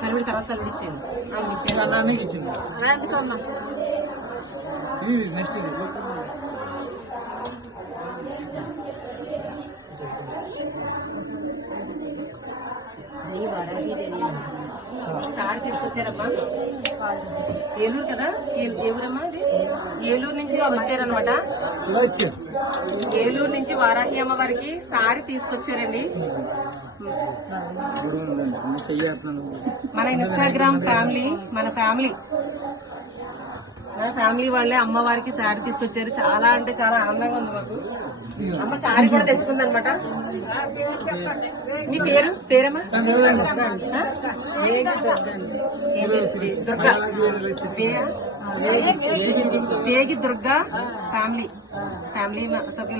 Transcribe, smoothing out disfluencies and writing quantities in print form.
సలువిడి తర్వాత సలువిడి ఇచ్చేయండి. ఎందుకమ్మా సార్ తీసుకొచ్చారమ్మా. ఏలూరు కదా, ఏ ఊరమ్మా అది? ఏలూరు నుంచి వచ్చారనమాట. ఏలూరు నుంచి వారాహి అమ్మవారికి సారీ తీసుకొచ్చారండి. మన ఇన్స్టాగ్రామ్ ఫ్యామిలీ, మన ఫ్యామిలీ వాళ్ళే అమ్మవారికి శారీ తీసుకొచ్చారు. చాలా అంటే చాలా ఆనందంగా ఉంది మాకు. అమ్మ శారీ కూడా తెచ్చుకుందనమాట. మీ పేరమ్మా? దుర్గా, వేగి దుర్గా ఫ్యామిలీ సభ్యులు